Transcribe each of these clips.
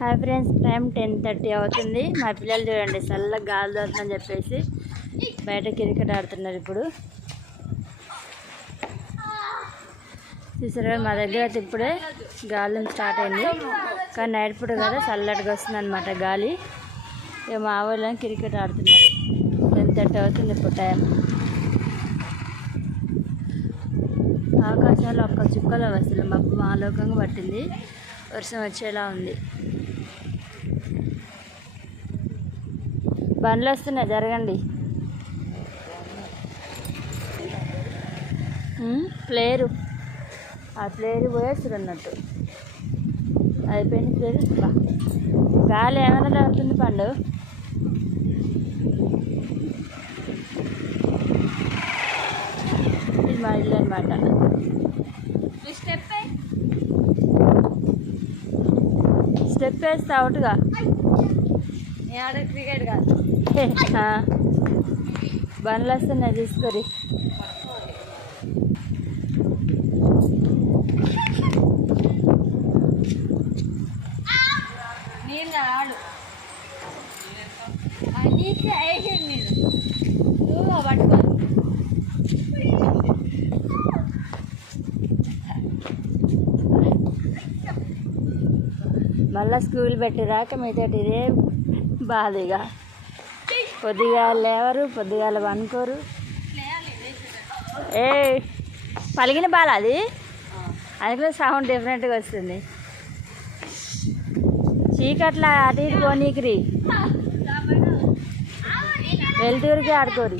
Hi friends time ten thirty అవుతుంది. మా పిల్లలు చూడండి చల్లగా గాలి దొరుకుతుందని చెప్పేసి బయట క్రికెట్ ఆడుతున్నారు ఇప్పుడు. చూసారా మా దగ్గర అయితే ఇప్పుడే గాలి స్టార్ట్ అయింది. కానీ నైట్ పూట కదా చల్లటిగా వస్తుంది అనమాట గాలి. ఇక మా వాళ్ళని క్రికెట్ ఆడుతున్నారు. టెన్ థర్టీ అవుతుంది ఇప్పుడు టైం ఆకాశంలో ఒక్క చుక్కలో వస్తుంది మాకు మా ఆలోకంగా పట్టింది. వర్షం వచ్చేలా ఉంది. బండ్లు వస్తున్నాయి జరగండి. ఉమ్, ప్లేయరు. ఆ ప్లేయర్ పోయేస్తారు అన్నట్టు. అయిపోయింది ప్లేయర్. బా. గాలి ఏమైనా తగ్గుతుంది పండు? ఇది మా ఇల్లు అనమాట స్టెప్ వేస్తే అవుట్గా. బండ్లు వస్తున్నాయి తీసుకొని మళ్ళీ స్కూల్ పెట్టి రాక మీతోటి ఇదే బాధగా. పొద్దుగాల లేవరు పొద్దుగాల పనుకోరు. ఏ పలిగిన బాల అది? అందుకనే సౌండ్ డిఫరెంట్గా వస్తుంది. చీకట్ల అటు ఇటు పోనీకిరి. వెళ్తూరికి ఆడుకోరు.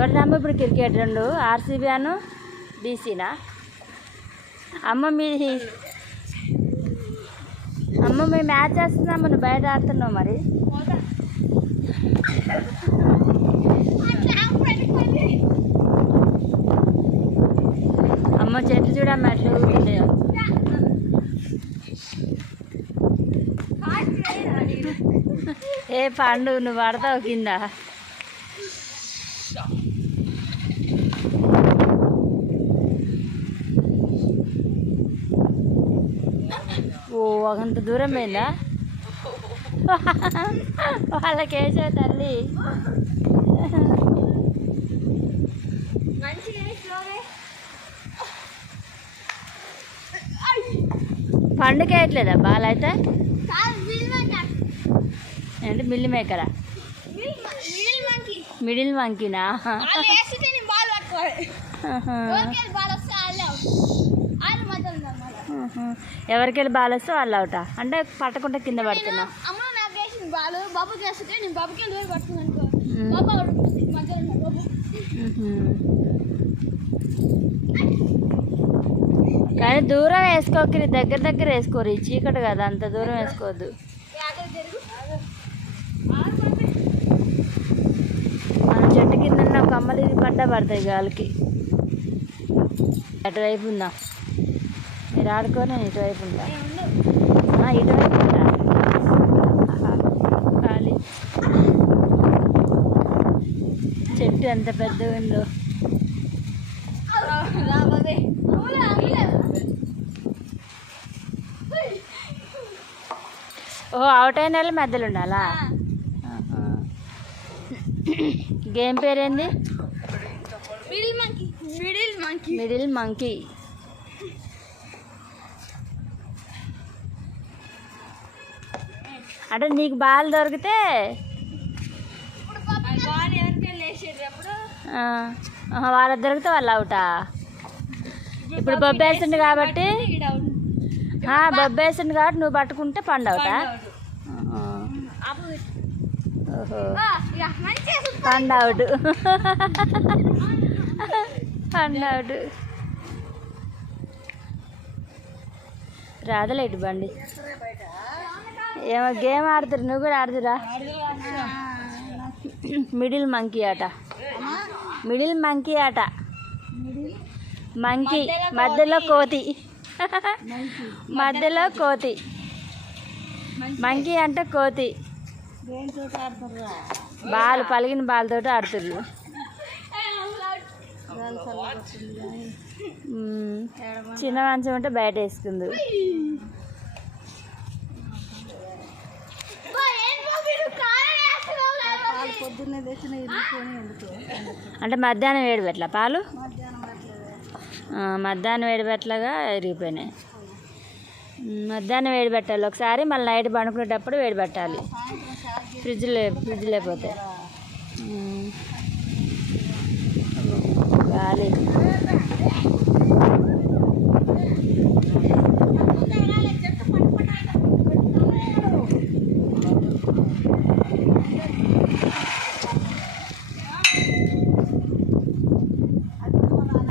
ఎవరి అమ్మ ఇప్పుడు క్రికెట్ రెండు? ఆర్సీబీ అను బీసీనా? అమ్మ మీ అమ్మ మీ మ్యాచ్ వేస్తున్నాము నువ్వు బయట ఆడుతున్నావు మరి. అమ్మ చెట్లు చూడమ్మ అట్లు ఉన్నాయో ఏ పండు నువ్వు పడతావు కింద. అంత దూరం పోయిందా? వాళ్ళకేసే తల్లి. పండుగ వేయట్లేదా బాల్ అయితే? ఏంటి మిల్లి మేకరా? మిడిల్ మంకీనా ఎవరికెళ్ళి బాల్ వస్తే వాళ్ళు అవుట అంటే పట్టకుండా కింద పడుతున్నా. అమ్మ నాకు వేసింది బాలు. బాబుకి వేస్తుంటే నేను బాబుకి వెళ్ళి పడుతుంది అనుకో. మ్మ్. బాబు ఆవిడ మధ్యలో ఉన్నాడు, బాబు. కానీ దూరం వేసుకోకరి దగ్గర దగ్గర వేసుకోరు ఈ చీకటి కదా అంత దూరం వేసుకోవద్దు. మన చెట్టు కింద ఉన్న కమ్మలు ఇది పడ్డా పడతాయి గాలికి. అటువైపు ఉందా. మీరు ఆడుకొని నేను ఇటువైపు ఉంటా. ఇటువైపు ఉంటా. చెట్టు ఎంత పెద్దగా ఉందో. ఓ అవుట్ అయిన వాళ్ళు మధ్యలో ఉండాలా. గేమ్ పేరేంది? Middle monkey. Middle monkey middle monkey అంటే నీకు బాల్ దొరికితే? వాళ్ళ వాళ్ళకి దొరికితే వాళ్ళు అవుటా? ఇప్పుడు బొబ్బేస్తుంది కాబట్టి? ఈడ వేసిండు కాబట్టి నువ్వు పట్టుకుంటే పండు అవుతా ఓహో. పండు అవుట్. పండు అవుట్. రాదలేడు బండి. ఏమో గేమ్ ఆడుతురు నువ్వు కూడా ఆడుతురా మిడిల్ మంకీ ఆట. మిడిల్ మంకీ ఆట. మంకీ మధ్యలో కోతి. మధ్యలో కోతి. మంకీ అంటే కోతి. బాల్ పలిగిన బాల్తో ఆడుతుర్రు. చిన్న మంచం ఉంటే బయట వేసుకుంది పాలు పొద్దున్నే తెచ్చిన ఇరుకొని ఎందుకు అంటే మధ్యాహ్నం వేడి పెట్టలా పాలు? మధ్యాహ్నం వేడి పెట్టలాగా ఇరిగిపోయినాయి. మధ్యాహ్నం వేడి పెట్టాలి. ఒకసారి మళ్ళీ నైట్ పడుకునేటప్పుడు వేడి పెట్టాలి. ఫ్రిడ్జ్ లే ఫ్రిడ్జ్ లేకపోతే. గాలి.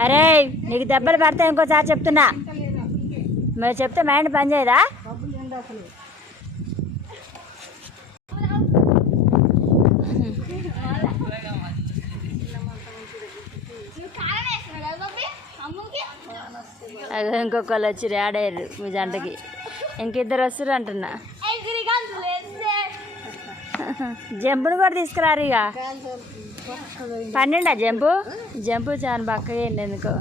అరే నీకు దెబ్బలు పడితే ఇంకోసారి చెప్తున్నా. మరి చెప్తే మైండ్ పని చేయదా? అదే ఇంకొకళ్ళు వచ్చి యాడయ్యారు మీ జంటకి. ఇంకిద్దరు వస్తారు అంటున్నా. జంపును కూడా తీసుకురారు ఇక. పన్నెండా జంపు? జంపు చాలా బక్కగా అయింది ఎందుకో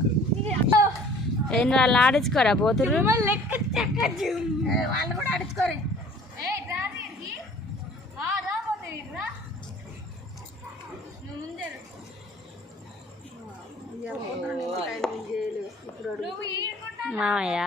ఏంటి వాళ్ళని ఆడించుకోరా పోతురు వాళ్ళు కూడా మామయ్య